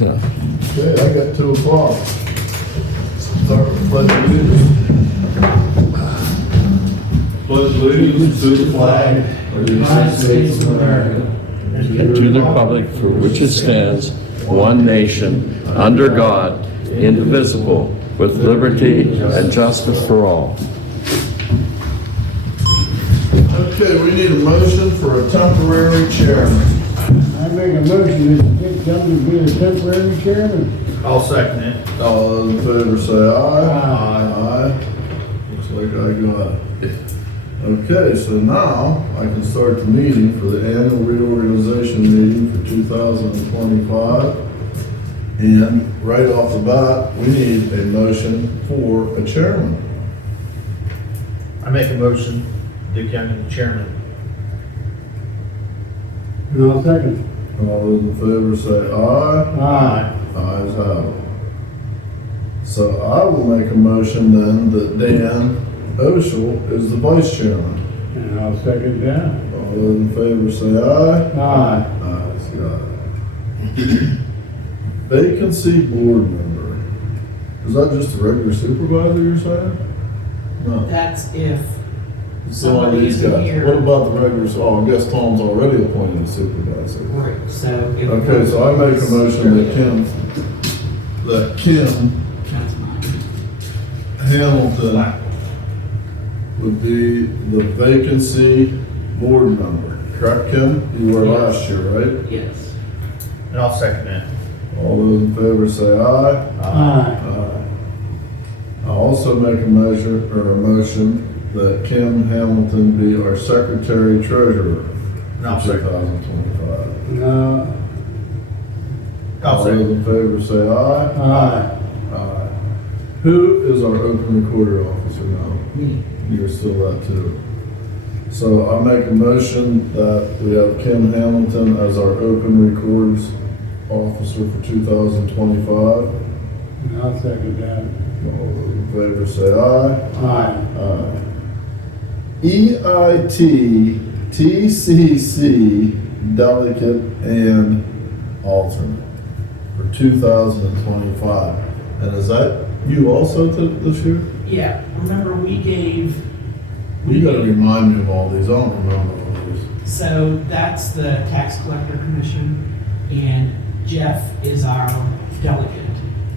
Okay, I got 2 o'clock. Start with the pledge of allegiance. Pledge allegiance to the flag of the United States of America and to the republic for which it stands, one nation, under God, indivisible, with liberty and justice for all. Okay, we need a motion for a temporary chairman. I make a motion that Dick come to be the temporary chairman. I'll second it. All those in favor say aye. Aye. Aye. Looks like I got it. Okay, so now I can start the meeting for the annual reorganization meeting for 2025. And right off the bat, we need a motion for a chairman. I make a motion, Dick Young is the chairman. And I'll second. All those in favor say aye. Aye. Ayes have it. So I will make a motion then that Dan Oshel is the vice chairman. And I'll second that. All those in favor say aye. Aye. Ayes got it. Vacancy board member. Is that just a regular supervisor you're saying? No. That's if So one of somebody these isn't guys. here. What about the regulars? Oh, I guess Tom's already appointed a supervisor. Right, so if. Okay, so I make a motion that Kim That's mine. Hamilton would be the vacancy board member. Correct, Kim? You were last year, right? Yes. And I'll second it. All those in favor say aye. Aye. Aye. I'll also make a motion that Kim Hamilton be our secretary treasurer And I'll for second. 2025. No. I'll All those second. in favor say aye. Aye. Aye. Who is our open recorder officer now? Me. You're still that too. So I make a motion that we have Kim Hamilton as our open records officer for 2025. And I'll second that. All those in favor say aye. Aye. Aye. EIT TCC delegate and alternate for 2025. And is that you also took this year? Yeah, remember we gave. You gotta remind me of all these, I don't remember all these. So that's the tax collector commission, and Jeff is our delegate,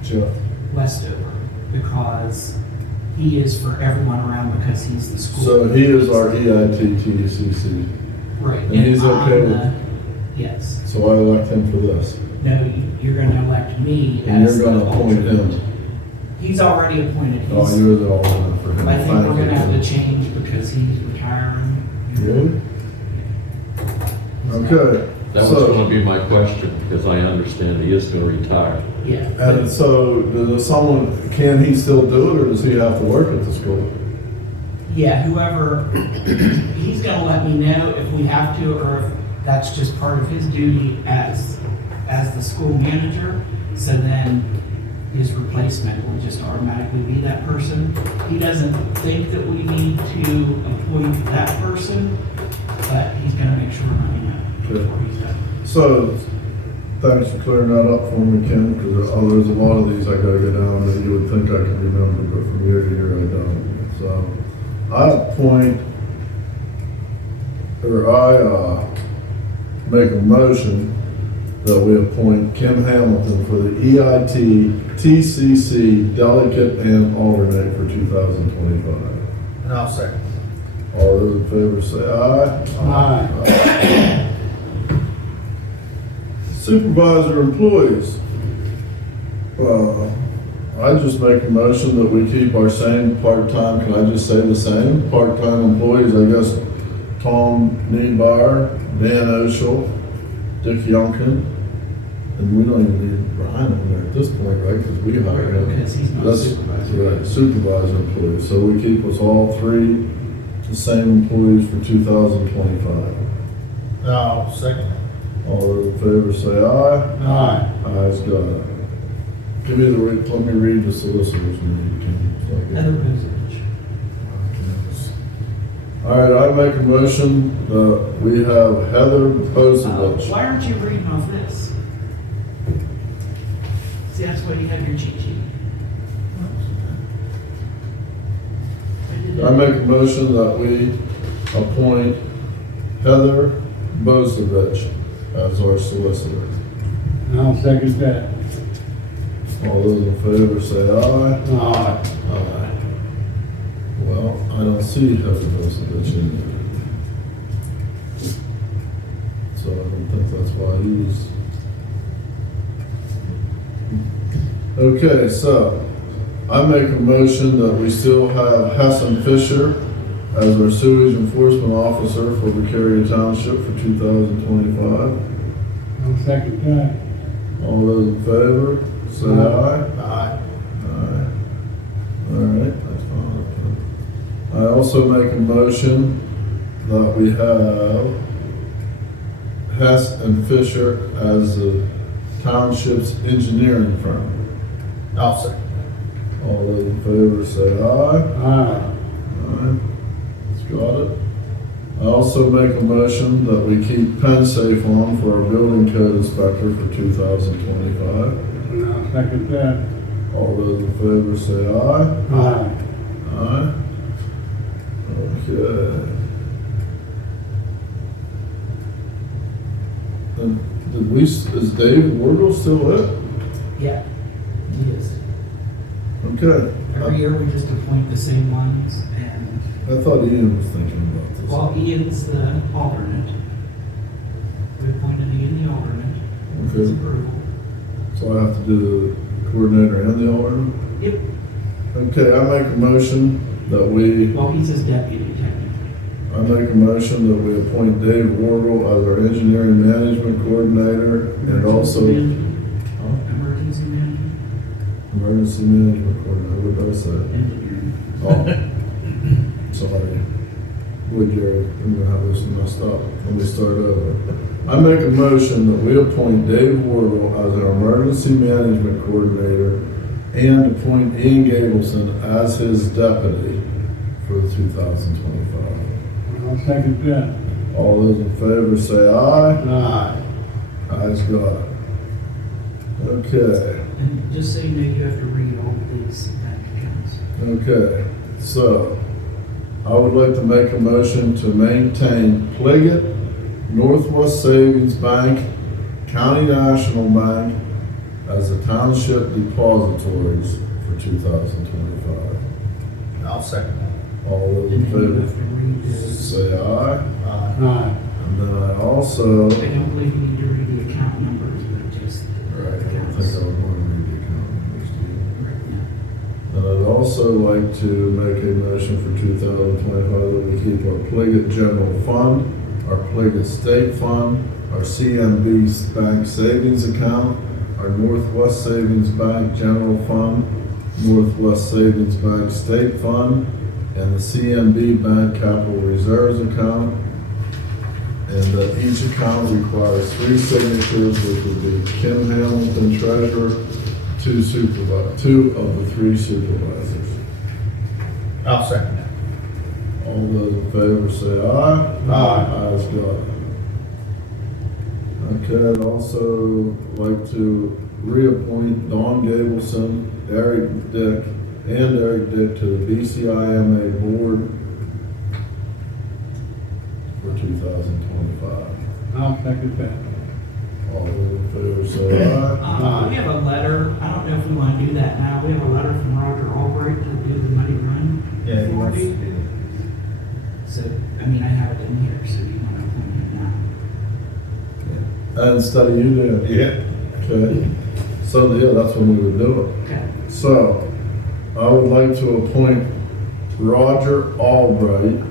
Jeff. Westover, because he is for everyone around because he's the school. So he is our EIT TCC. Right. and he's I'm okay with- the- Yes. So I elect him for this. No, you're gonna elect me And as you're the gonna appoint alternate. him. He's already appointed. Oh, He's- you're the alternate for him. I think Thank we're you. gonna have to change because he's retiring. Really? Okay. That was So- going to be my question, because I understand he is going to retire. Yeah. And so, can he still do it, or does he have to work at the school? Yeah, whoever, he's gonna let me know if we have to, or if that's just part of his duty as the school manager. So then his replacement will just automatically be that person. He doesn't think that we need to appoint that person, but he's gonna make sure I know before he's done. So, thanks for clearing that up for me, Kim, because there's a lot of these I gotta go down that you would think I can remember, but from year to year I don't. So, I make a motion that we appoint Kim Hamilton for the EIT TCC delegate and alternate for 2025. And I'll second. All those in favor say aye. Aye. Supervisor employees. I just make a motion that we keep our same part-time, can I just say the same? Part-time employees, I guess, Tom Niebuhr, Dan Oshel, Dick Youngkin, and we don't even need Brian in there at this point, right? Because we hired him. Because he's not a That's supervisor. right, supervisor employees. So we keep us all three the same employees for 2025. And I'll second. All those in favor say aye. Aye. Ayes got it. Give me let me read the solicitor's name. Heather Bozich. All right, I make a motion that we have Heather Bozich. Why aren't you reading off this? See, that's why you have your cheat sheet. I make a motion that we appoint Heather Bozovich as our solicitor. I'll second that. All those in favor say aye. Aye. Aye. Well, I don't see Heather Bozovich in there. So I don't think that's why he was. Okay, so I make a motion that we still have Hassan Fisher as our sewage enforcement officer for Beccaria Township for 2025. I'll second that. All those in favor, say aye. Aye. Aye. All right, that's fine. I also make a motion that we have Hess and Fisher as the township's engineering firm. I'll second All those in favor say aye. Aye. Aye. That's got it. I also make a motion that we keep pen safe on for our building code inspector for 2025. I'll second that. All those in favor say aye. Aye. Aye. Okay. And is Dave Wardle still it? Yeah, he is. Okay. Every year we just appoint the same ones, and, I thought Ian was thinking about this. well, Ian's the alternate. We appointed Ian the alternate. His Okay. approval. So I have to do the coordinator and the alternate? Yep, Okay, I make a motion that we, well, he's his deputy technically. I make a motion that we appoint Dave Wardle as our engineering management coordinator and also Emergency management, emergency management coordinator. What did I say? engineering. Oh, sorry. Boy, Jerry, I'm gonna have this messed up. Let me start over. I make a motion that we appoint Dave Wardle as our emergency management coordinator and appoint Ian Gableson as his deputy for 2025. I'll second that. All those in favor say aye. Aye. Ayes got it. Okay, And just so you know, you have to read all of these bank accounts. okay. So, I would like to make a motion to maintain Pliget, Northwest Savings Bank, County National Bank as the township depositories for 2025. I'll second that. All those in And then you have favor to read this. say aye. Aye. Aye. And then I also, I don't believe you need to read the account numbers, but just. right, I don't think I would want to read the account numbers to you. Right, And I'd also like to make a motion for 2025 that we keep our Pliget General Fund, our Pliget State Fund, our CMB Bank Savings Account, our Northwest Savings Bank General Fund, Northwest Savings Bank State Fund, and the CMB Bank Capital Reserves Account. And that each account requires 3 signatures, which would be Kim Hamilton, treasurer, 2 of the 3 supervisors. I'll second that. All those in favor say aye. Aye. Ayes got it. Okay, I'd also like to reappoint Dawn Gableson, Eric Dick to the BCIMA board for 2025. I'll second that. All those in favor say aye. We have a letter, I don't know if we want to do that now, we have a letter from Roger Albright to do the money run. Yeah, he wants to authority. do that. So, I mean, I have it in here, so you want to appoint him And instead of you doing it. Yeah. Okay, so yeah, that's when we would do it. now. Okay. So, I would like to appoint Roger Albright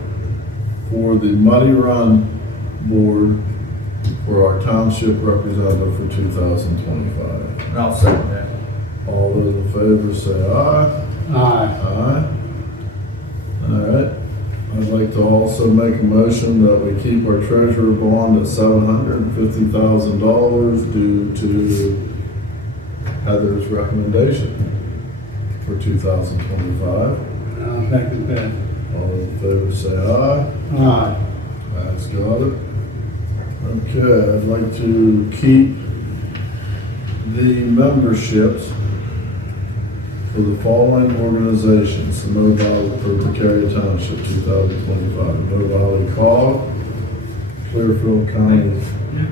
for the Muddy Run Board for our township representative for 2025. And I'll second that. All those in favor say aye. Aye. Aye. All right. I'd like to also make a motion that we keep our treasurer bond at $750,000 due to Heather's recommendation for 2025. I'll second that. All in favor say aye. Aye. That's got it. Okay, I'd like to keep the memberships for the following organizations: the Mo Valley for Beccaria Township 2025, Mo Valley Cog, Clearfield County. No.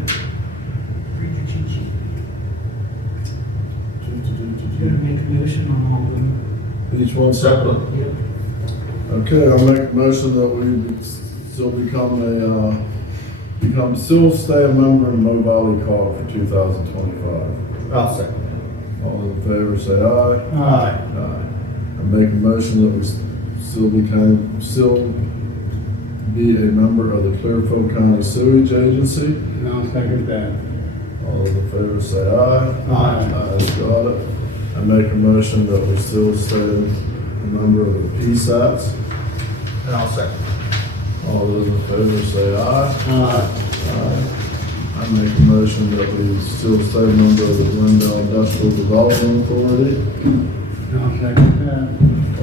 Read your cheat sheet. You gotta make a motion on all of them. Each one separate? Yep. Okay, I'll make a motion that we still still stay a member in Mo Valley Cog for 2025. I'll second All in favor, say aye. that. Aye. Aye. I make a motion that we still be a member of the Clearfield County Sewage Agency. And I'll second that. All in favor, say aye. Aye. Ayes, got it. I make a motion that we still stay a member of the PSATs. And I'll second. All those in favor say aye. Aye. Aye. I make a motion that we still stay a member of the Glendale Industrial Development Authority. And I'll second that.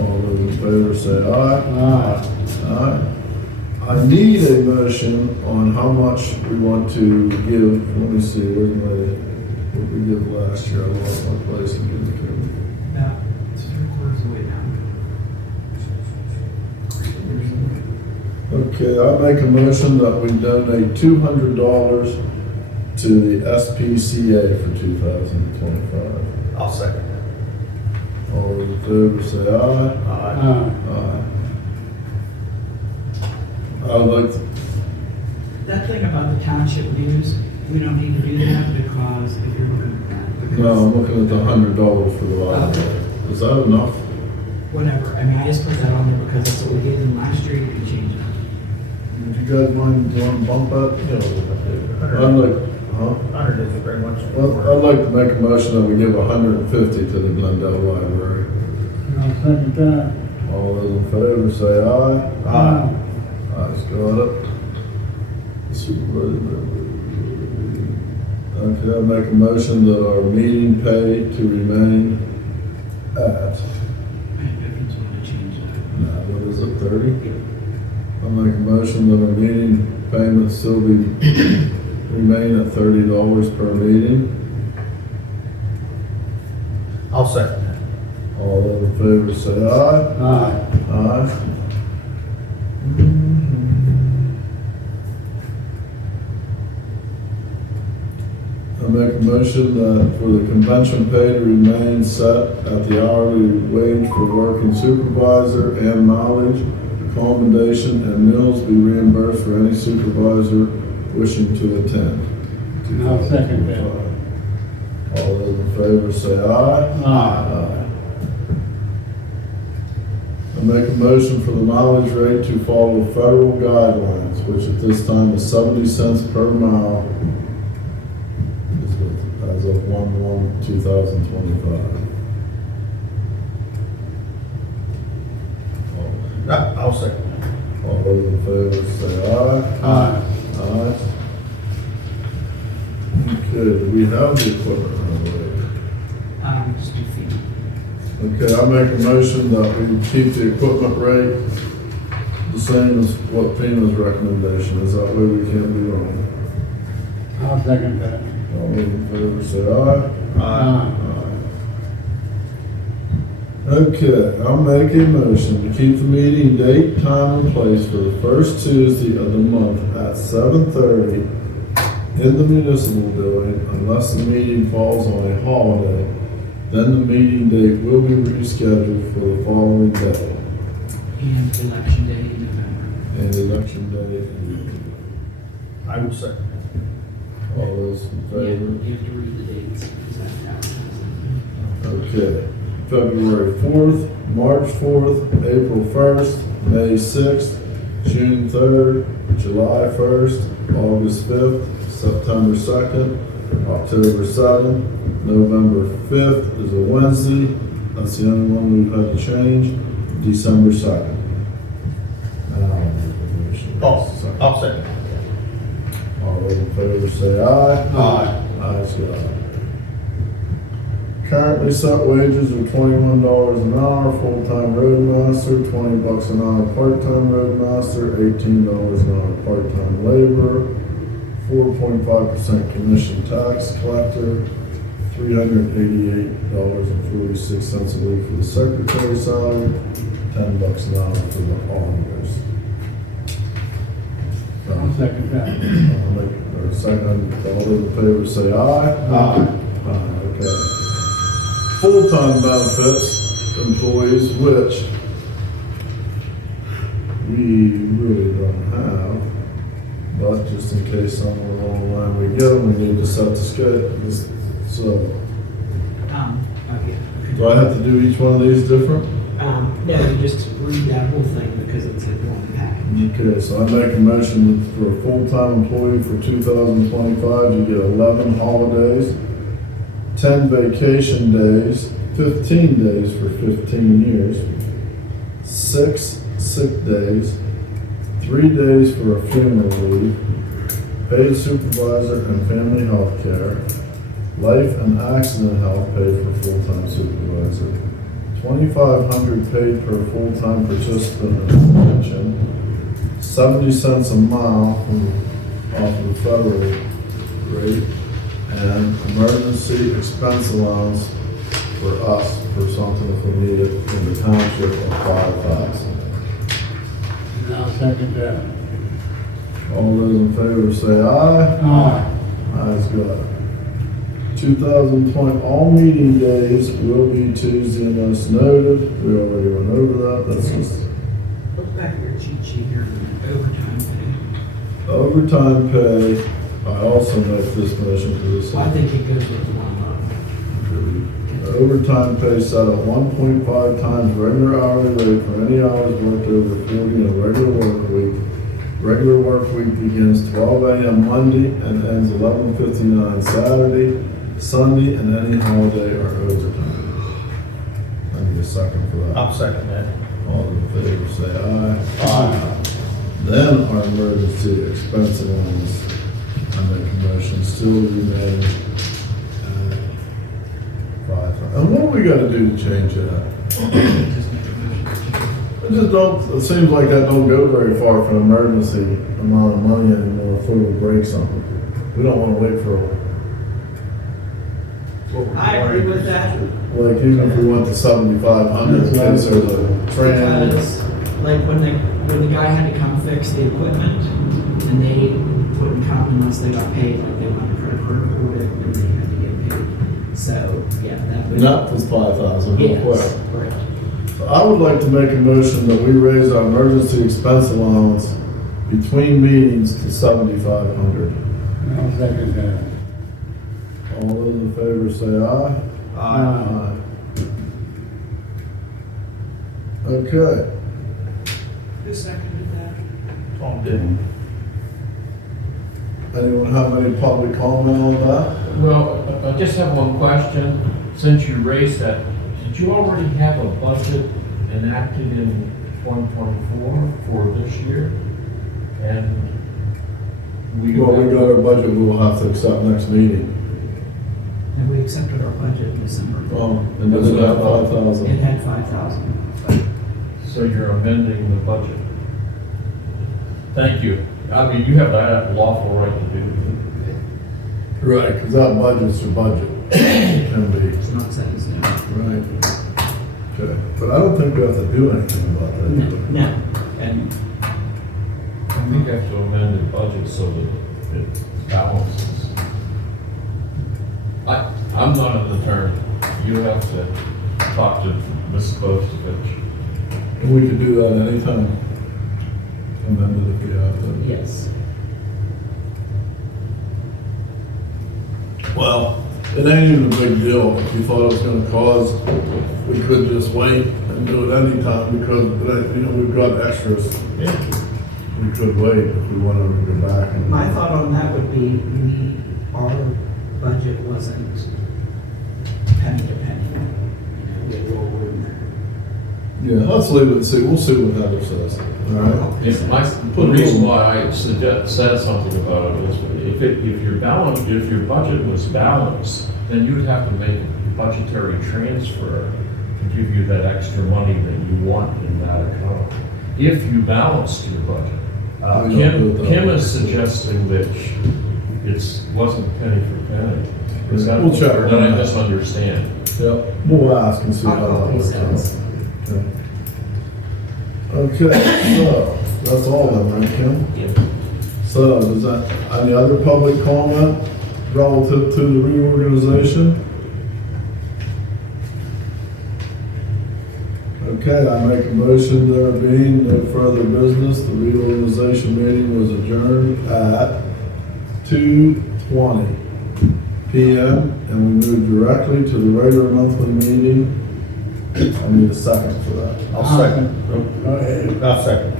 All those in favor say aye. Aye. Aye. I need a motion on how much we want to give. Let me see, what did we give last year? I lost my place to give it to. About 3/4 away now. Okay, I make a motion that we donate $200 to the SPCA for 2025. I'll second that. All those in favor say aye. Aye. Aye. Aye. I would like to, That thing about the township dues, we don't need to do that because if you're looking at that. because- no, I'm looking at the $100 for the library. Is that enough? Whatever, I mean, I just put that on there because that's what we did in last year, you can change it. Would you guys mind doing bump that? I'd 100 like, huh? 100 is very much. Well, I'd like to make a motion that we give 150 to the Glendale Library. And I'll second that. All those in favor say aye. Aye. Ayes, got it. Okay, I make a motion that our meeting pay to remain at, Maybe I just want to change that. what is it, 30? I make a motion that our meeting payment still be, remain at $30 per meeting. I'll second that. All those in favor say aye. Aye. Aye. I make a motion that for the convention pay to remain set at the hourly wage for working supervisor and mileage, accommodation, and meals be reimbursed for any supervisor wishing to attend. And I'll second that. All those in favor say aye. Aye. I make a motion for the mileage rate to follow federal guidelines, which at this time is 70 cents per mile as of 1/1/2025. I'll second All those in favor say aye. Aye. Aye. Okay, do we have the equipment rental rate? Just do feet. Okay, I make a motion that we keep the equipment rate the same as what FEMA's recommendation is. That way we can't be wrong. I'll second that. All those in favor say aye. that. Aye. Okay, I'll make a motion to keep the meeting date, time, and place for the first Tuesday of the month at 7:30 in the municipal building unless the meeting falls on a holiday. Then the meeting date will be rescheduled for the following day And election day in November. and election day in I will second that. all those in Yeah, favor. you have to read the dates. Is that Okay, February 4th, March 4th, April 1st, May 6th, June 3rd, July 1st, August 5th, September 2nd, October 7th, November 5th is a Wednesday. That's the only one we've had to change. December 2nd. I'll second. All those in favor say aye. Aye. Ayes, got it. Currently set wages are $21 an hour, full-time roadmaster, $20 an hour, part-time roadmaster, $18 an hour, part-time laborer, 4.5% commission tax collector, $388.46 a week for the secretary salary, $10 an hour for the auditors. I'll second that. Second, all those in favor say aye. Aye. Okay. Full-time benefits, employees, which we really don't have, but just in case somewhere along the line we get them, we need to set the schedule. So, Okay. do I have to do each one of these different? No, you just read that whole thing because it's in one package. Okay, so I make a motion that for a full-time employee for 2025, you get 11 holidays, 10 vacation days, 15 days for 15 years, 6 sick days, 3 days for a funeral leave, paid supervisor and family health care, life and accident health paid for full-time supervisor, $2,500 paid per full-time participant in pension, 70 cents a mile off of the federal rate, and emergency expense allowance for us for something if we need it in the township of $5,000. And I'll second that. All those in favor say aye. Aye. Ayes got it. 2020, all meeting days will be Tuesday unless noted. We already went over that. That's just Look back at your cheat sheet here, overtime pay. overtime pay. I also make this motion for this. Well, I think it goes with the one Overtime pay set at 1.5 times regular hourly rate for any hours worked over 40 in a regular work week. Regular work week begins 12 a.m. Monday and ends 11:59 Saturday, Sunday, and any holiday or overtime. I need a second for that. I'll second that. All in favor say aye. Aye. Then our emergency expense allowance, I make a motion, still remain at 5,000. And what do we gotta do to change that? It just don't, it seems like that don't go very far for an emergency amount of money anymore if we would break something. We don't wanna wait for, I agree with that. like, even if we went to 7,500, in case there's a train. Because, like, when the guy had to come fix the equipment, and they wouldn't come unless they got paid, like they wanted a credit card order, and they had to get paid. So, yeah, that would. And that was 5,000 real Yes, quick. correct. I would like to make a motion that we raise our emergency expense allowance between meetings to 7,500. And I'll second that. All those in favor say aye. Aye. Okay, Who seconded that? Tom did. anyone have any public comment on that? Well, I just have one question. Since you raised that, did you already have a budget enacted in 2024 for this year? And We got our budget, we will have to accept next meeting. And we accepted our budget in December. And does it have It 5,000? had 5,000. So you're amending the budget? Thank you. I mean, you have that lawful right to do. Right, because that budget's your budget. It can be. It's not set in stone. Right. Okay, but I don't think we have to do anything about that. No, do we? no. And I think you have to amend the budget so that it balances. I'm not an attorney. You have to talk to Ms. Bostovich. And we can do that anytime. Amend it if we have to. yes. Well, it ain't even a big deal. If you thought it was gonna cause, we could just wait and do it anytime because, we've got extras. We could wait if we wanted to go back and. My thought on that would be, our budget wasn't penny to penny. We had a little room there. Yeah, let's leave it and see. We'll see what Heather says. All right. The reason why I said something about it is if your budget was balanced, then you would have to make a budgetary transfer to give you that extra money that you want in that account. If you balanced your budget. Kim is suggesting that it wasn't penny for penny. Is that, We'll check or on did I that. misunderstand? Yep, we'll ask and see how I'll that call works these out. Okay, so, that's all then, right, Kim? Yep. So, does that, any other public comment relative to the reorganization? Okay, I make a motion, there being no further business, the reorganization meeting was adjourned at 2:20 PM, and we move directly to the regular monthly meeting. I need a second for that. I'll second. Go ahead. I'll second.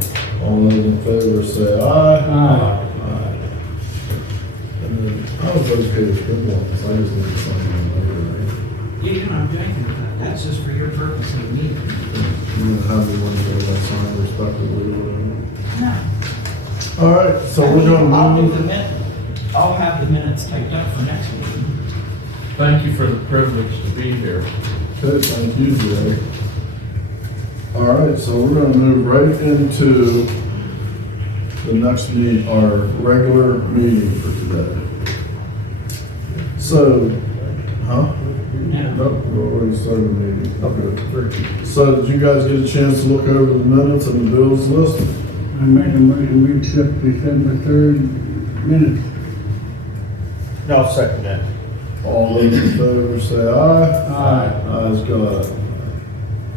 All those in favor say aye. Aye. Aye. And then, I was okay with good ones, I just need to sign them later. You don't have to do anything with that. That's just for your purpose of the meeting. You're gonna have the ones that I sign respectively or No. whatever. All right, so I we're mean, I'll do gonna the minute, I'll have the minutes typed up for next meeting. Thank you for the privilege to be here. okay, thank you, Jay. All right, so we're gonna move right into the next meet, our regular meeting for today. So, huh? No. Nope, we already started the meeting. Okay. So did you guys get a chance to look over the minutes and the bills list? I make a motion, we accept December 3rd minutes. No, I'll second that. All those in favor say aye. Aye. Ayes got it.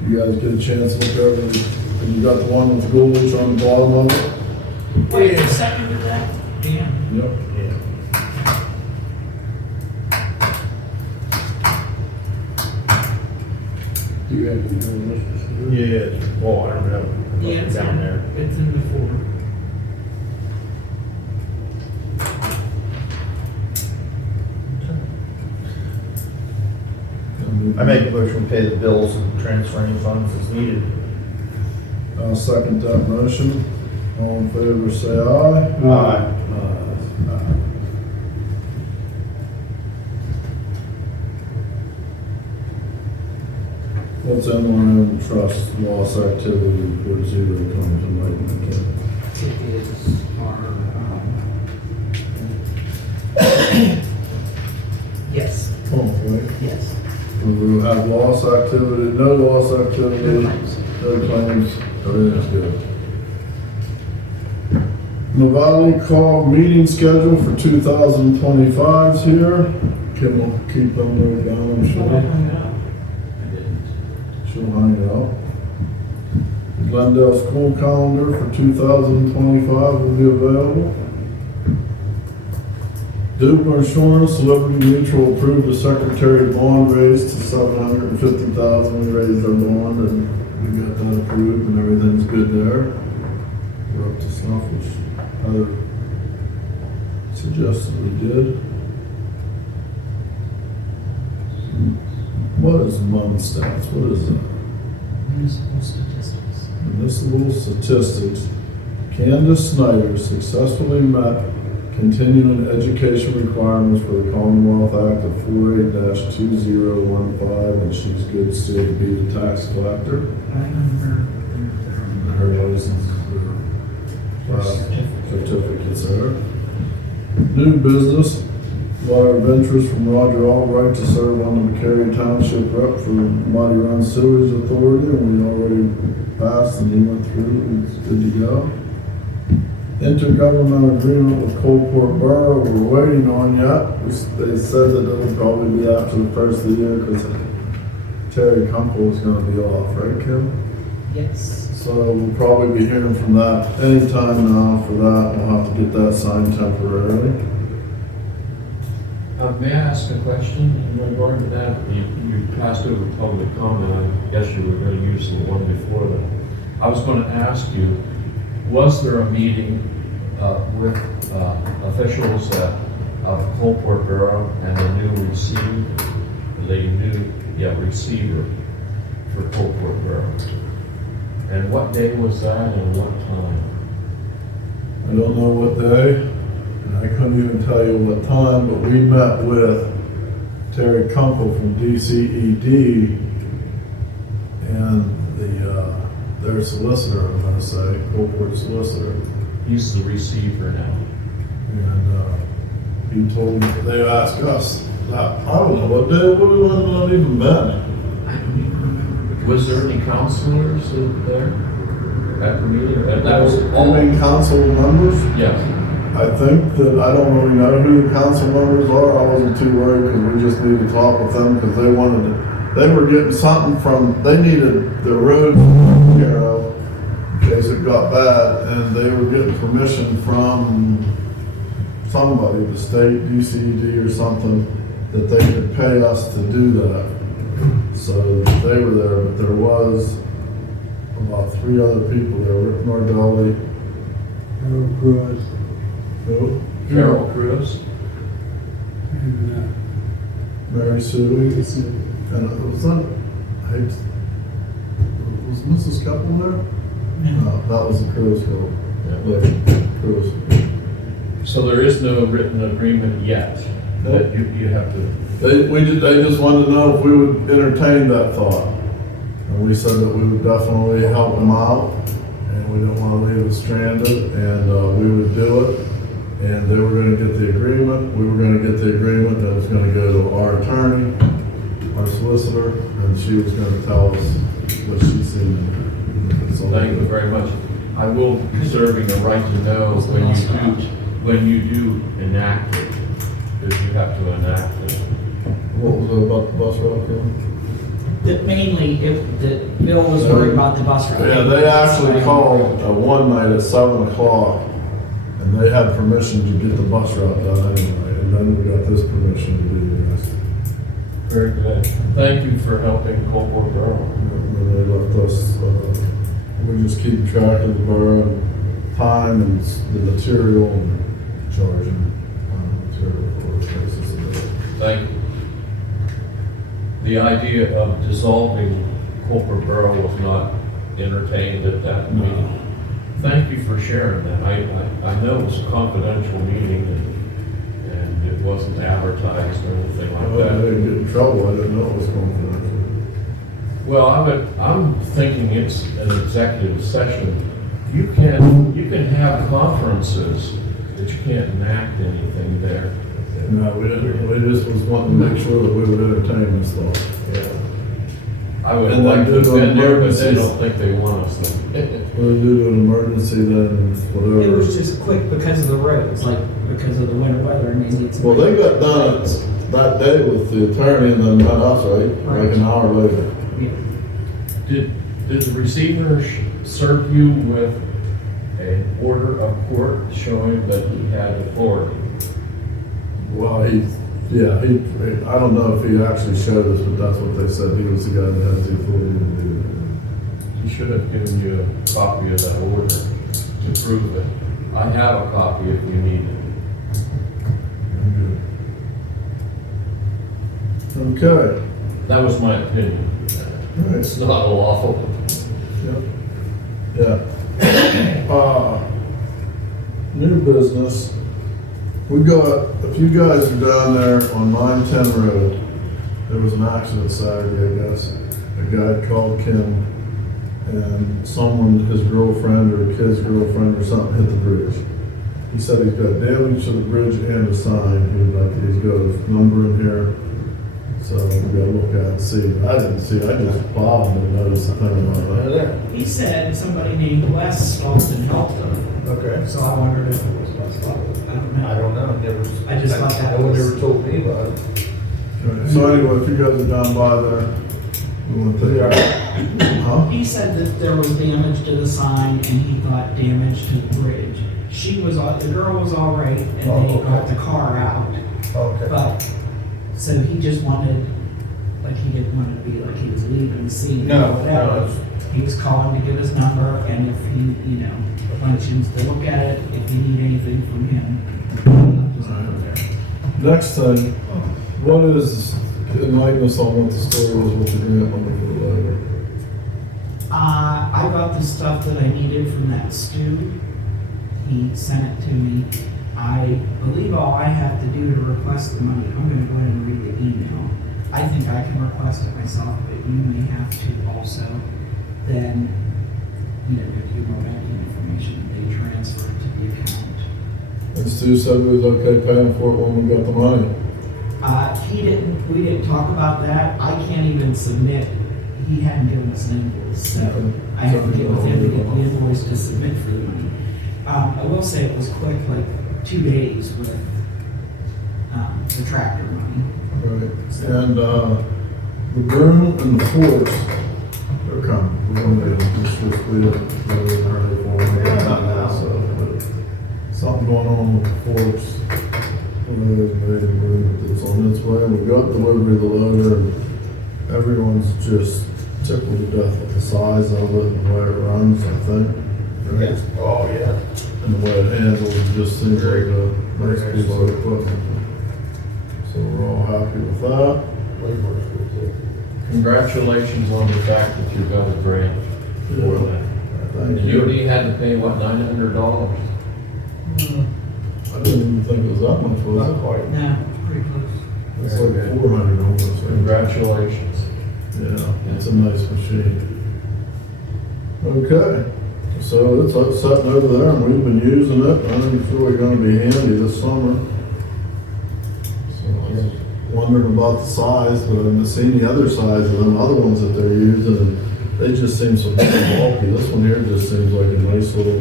You guys get a chance to look over, and you got the one with Goulds on the bottom of it? Wait, a second with that? Damn. Yep. Yeah. Do you have the list? Yeah, well, I don't know. Yeah, it's Down there. It's in the folder. I make a motion to pay the bills and transfer any funds as needed. I'll second that motion. All in favor say aye. Aye. Aye. What's M1M Trust loss activity report zero comes in right in the It is our, yes, Oh, right. yes. We will have loss activity, no loss activity, No claims. no claims, everything's good. Navali call meeting schedule for 2025 is here. Kim will keep them right down, I'm Shall I sure. hang it up? I didn't. She'll hang it up. Glendale school calendar for 2025 will be available. Duke Insurance, Liberty Mutual approved the secretary bond raise to $750,000. We raised our bond and we got that approved and everything's good there. We're up to snuff, which other suggested we did. What is MUN stats? What is that? Municipal statistics. Municipal statistics. Candace Snyder successfully met continuing education requirements for the Commonwealth Act of 48-2015, and she's good still to be the tax collector. I remember. Her license, her certificates there. New business, letter of interest from Roger Albright to serve on the Beccaria Township rep for Mighty Run Sewage Authority, and we already passed and he went through, it's good to go. Intergovernmental agreement with Coalport Borough, we're waiting on yet. They said that it'll probably be after the first of the year because Terry Kumpel is gonna be off, right, Kim? Yes. So we'll probably be hearing from that anytime now for that. We'll have to get that signed temporarily. May I ask a question in regard to that? You passed over public comment. I guess you were going to use the one before that. I was going to ask you, was there a meeting with officials of Coalport Borough and the new receiver for Coalport Borough? And what day was that and what time? I don't know what day, and I couldn't even tell you what time, but we met with Terry Kumpel from DCED and their solicitor, I'm gonna say, Coalport solicitor. He's the receiver now. And he told me, they asked us I don't know, what day, what was it not even been? I don't even remember. Was there any counselors there at the meeting? That was All all, main council members? yes. I think that, I don't really know who the council members are, I wasn't too worried, because we just needed to talk with them, because they were getting something from, they needed the road taken care of, in case it got bad, and they were getting permission from somebody, the state, DCD or something, that they could pay us to do that. So they were there, but there was about 3 other people there, Rick Nardelli, Harold Cruz, who? Carol Cruz. and, Mary Sue, it's, and it was that, was Mrs. Couple there? No, that was the Cruz girl. Cruz. So there is no written agreement yet, that you have to, They just wanted to know if we would entertain that thought. And we said that we would definitely help them out, and we didn't want to leave it stranded, and we would do it. And they were gonna get the agreement, we were gonna get the agreement, that was gonna go to our attorney, our solicitor, and she was gonna tell us what she seen. So thank you very much. I will be reserving the right to know when you do enact it, because you have to enact it. What was it about the bus route, Kim? That mainly, that Bill was worried about the bus route. Yeah, they actually called one night at 7 o'clock, and they had permission to get the bus route done anyway, and then we got this permission to do the rest. Very good. Thank you for helping Coldwater Borough. And they left us, we just keep track of the borough and time and the material and charging material for the places. Thank you. The idea of dissolving Coldwater Borough was not entertained at that meeting. Thank you for sharing that. I know it was a confidential meeting and it wasn't advertised or anything I like that. didn't get in trouble, I didn't know it was confidential. Well, I'm thinking it's an executive session. You can have conferences, but you can't enact anything there. No, we didn't, we just was wanting to make sure that we would entertain this thought. Yeah. I would And like to then have been there, but they emergencies. don't think they want us there. We'll do an emergency then, whatever. It was just quick because of the roads, like because of the winter weather and they need some. Well, they got done that day with the attorney and then met us, right? Like an hour later. Yeah. Did the receiver serve you with an order of court showing that he had authority? Well, I don't know if he actually showed us, but that's what they said. He was the guy that has the authority to do He should have given you a copy of that order to prove it. I have a copy if you need it. Okay. That was my opinion. Right. It's not lawful. Yeah. New business. We got, if you guys are down there on 910 Road, there was an accident Saturday, I guess. A guy called Kim and someone, his girlfriend or kid's girlfriend or something hit the bridge. He said he's got damage to the bridge and a sign. He was like, he's got his number in here. So we gotta look at it and see. I didn't see it. I just plowed and noticed the thing about that. He said somebody named Wes spoke and helped him, Okay. so I wondered if it was Wes Wells. I don't know. I don't know, never. I just thought that No one was- ever told me about it. So anyway, if you guys are down by there, we want to take Huh? He said that there was damage to the sign and he thought damage to the bridge. The girl was all right and Oh, they okay. got the car out, Okay. but, so he just wanted, like he didn't want it to be like he was leaving the scene No, or whatever. no. He was calling to get his number and if he, wants him to look at it, if you need anything from him. just there. Next thing, what is, enlighten us on what the story was with the grant money for the library? I got the stuff that I needed from that stew. He sent it to me. I believe all I have to do to request the money, I'm gonna go ahead and read the email. I think I can request it myself, but you may have to also. Then, if you want any information, they transfer it to the account. And Stu said it was okay paying for it when we got the money. We didn't talk about that. I can't even submit, he hadn't given us an invoice, so I have to get with him to get the invoice to submit for the money. I will say it was quick, like 2 days with, the tractor money. Right, and, the broom and the forks, they're coming, we're gonna get them, it's just, we didn't really hurry for them. So, but something going on with the forks, there's a broom that's on its way, we got delivery of the loader, and everyone's just tickled to death with the size of it and the way it runs, I think. Right? Oh, yeah. And the way it handles, it just seems like a nice piece of equipment. So we're all happy with that. Congratulations on the fact that you got a grant for that. Thank And you you. only had to pay, what, $900? I didn't even think it was that much, was it? quite. No, pretty close. It's like 400 almost. Congratulations. Yeah, it's a nice machine. Okay, so it's up sitting over there and we've been using it. I'm sure we're gonna be handy this summer. So I was wondering about the size, but I haven't seen the other size of them other ones that they're using, and they just seem so big and bulky. This one here just seems like a nice little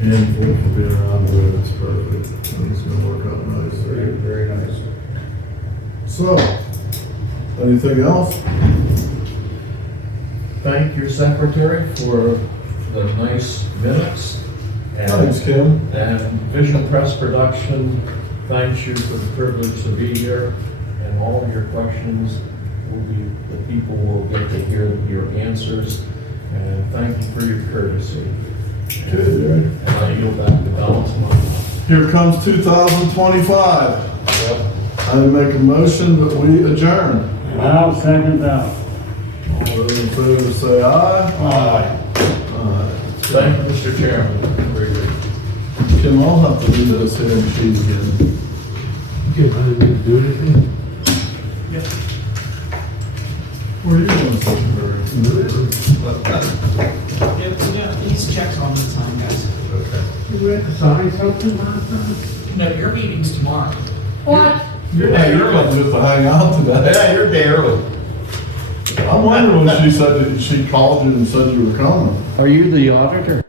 handful for being around the road. It's perfect. And it's gonna work out nice. Very nice. So, anything else? Thank your secretary for the nice minutes. And- Thanks, Kim. And Vision Press Production thanks you for the privilege to be here, and all of your questions will be, the people will get to hear your answers, and thank you for your courtesy. Good, Jerry. And I yield back the balance of my time. Here comes 2025. Yep. I make a motion that we adjourn. I'll second that. All those in favor say aye. Aye. Aye. Thank you, Mr. Chairman. Very good. Kim, I'll have to do this here and sheet again. Okay, how did you do anything? Where are you going, Secretary? Yeah, these checks on the time, guys. You had to sign something last time? No, your meeting's tomorrow. What? Yeah, you're coming just to hang out today. Yeah, you're a day early. I wonder when she said that she called you and said you were coming. Are you the auditor?